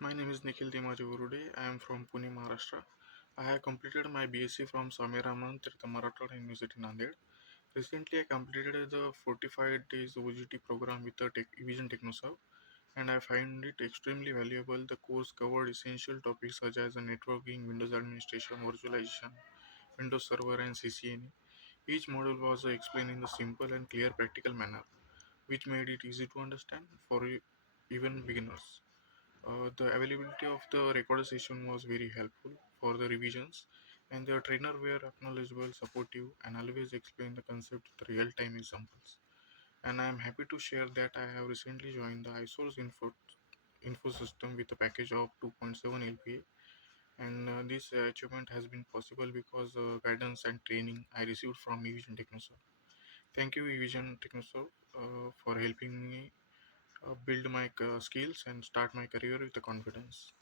My name is Nikhil Dimaji Vurude. I am from Pune, Maharashtra. I have completed my BSc from Swami Raman Tirtha Marathwada University, Nanded. Recently, I completed the 45 days OGT program with the Vision TechnoServe, and I find it extremely valuable. The course covered essential topics such as networking, Windows administration, virtualization, Windows Server, and CCNA. Each module was explained in a simple and clear practical manner, which made it easy to understand for even beginners. The availability of the recorded session was very helpful for the revisions, and the trainer were acknowledgeable, supportive, and always explained the concept with real-time examples. And I am happy to share that I have recently joined the iSource info system with a package of 2.7 LPA, and this achievement has been possible because guidance and training I received from eVision Technoserve. Thank you, eVision Technoserve, for helping me build my skills and start my career with the confidence.